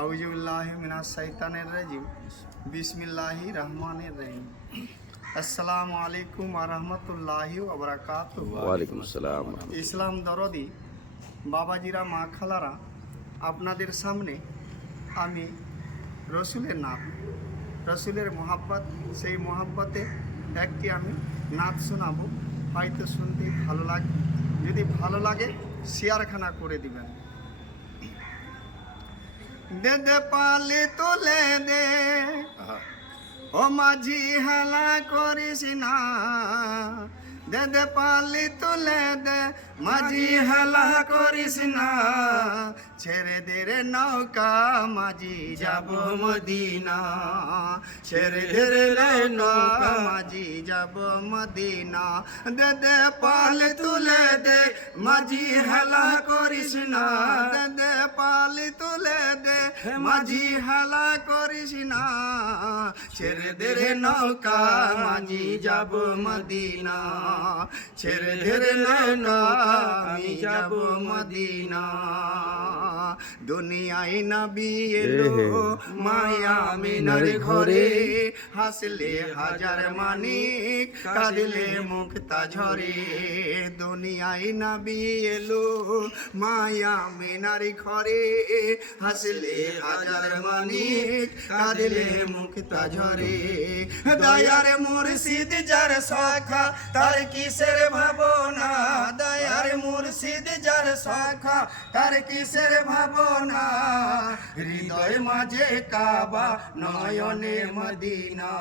আউযুবিল্লাহি মিনাশ শাইতানির রাজিম। বিসমিল্লাহির রহমানির রহিম। আসসালামু আলাইকুম ওয়া রাহমাতুল্লাহি ওয়া বারাকাতুহু। ওয়ালাইকুম আসসালাম। ইসলাম দরদি বাবাজিরা, মা খালারা, আপনাদের সামনে আমি রসুলের নাত, রসুলের মোহাব্বত, সেই মোহাব্বতে একটি আমি নাত শোনাবো। হয়তো শুনতে ভালো লাগে, যদি ভালো লাগে শেয়ারখানা করে দিবেন। দে দে পালে তোলে দে, ও মাঝি হেলা করিস না। দে দে পালি তুলে দে, মাঝি হেলা করিস না। ছেড়ে দে রে নৌকা, মাঝি যাব মদিনা। ছেড়ে দে রে নৌকা, মাঝি যাব মদিনা। দে দে পালি তুলে দে, মাঝি হেলা করিস না। দে দে পালি তুলে দে, মাঝি হেলা করিস না। ছেড়ে দে রে নৌকা, মাঝি যাব মদিনা। ছেড়ে দে রে নৌকা, আমি যাব মদিনা। দুনিয়ায় নবী এলো মায়া মিনার ঘরে। হাসলে হাজার মানিক, কাঁদলে মুক্তা ঝরে। দুনিয়ায় নবী এলো মায়া মিনার ঘরে। হাসলে হাজার মানিক, কাঁদলে মুক্তা ঝরে। দয়ার মুর্শিদ যার শাখা, তার কিসের ভাবনা। দয়ার মুর্শিদ যার শাখা, তার কিসের ভাবনা। হৃদয় মাঝে কাবা, নয়নে মদিনা।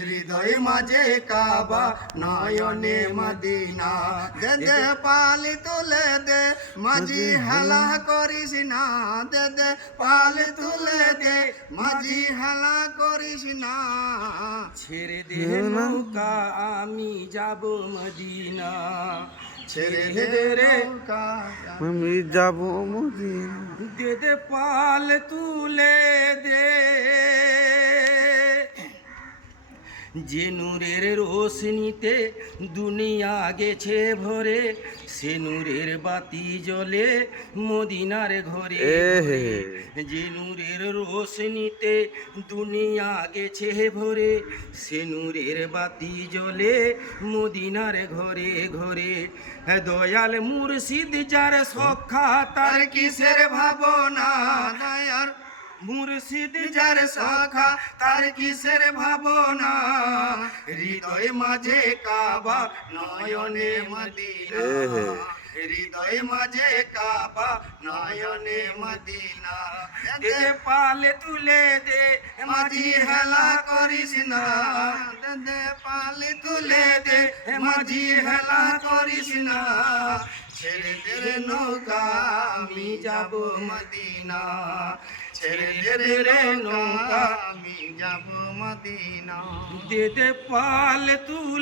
হৃদয় মাঝে কাবা, নয়নে মদিনা। দে দে পালি তুলে দে, মাঝি হেলা করিস না। দে দে পালি তুলে দে, মাঝি হেলা করিস না। ছেড়ে দে নৌকা, আমি যাব মদিনা। ছেড়ে দে রে নৌকা, আমি যাব মদিনা। দে দে পাল তুলে দে, যে নূরের রোশনীতে দুনিয়া গেছে ভরে। সে নূরের বাতি জ্বলে মদিনার ঘরে। যে নূরের রোশনীতে দুনিয়া গেছে ভরে। সে নূরের বাতি জ্বলে মদিনার ঘরে ঘরে। দয়াল মুর্শিদ যার সখা, তার কিসের ভাবনা। দয়ার মুর্শিদ যার শাখা, তার কিসের ভাবনা। হৃদয় মাঝে কাবা, নয়নে মদিনা। হৃদয় মাঝে কাবা, নয়নে মদিনা। দে পালে তুলে দে, মাঝি হেলা করিস না। দে পালি তুলে দে, মাঝি হেলা করিস না। ছেড়ে দে রে নৌকা, আমি যাব মদিনা। ছেড়ে দে রে নৌকা, আমি যাব মদিনা। দে দে পাল তুলে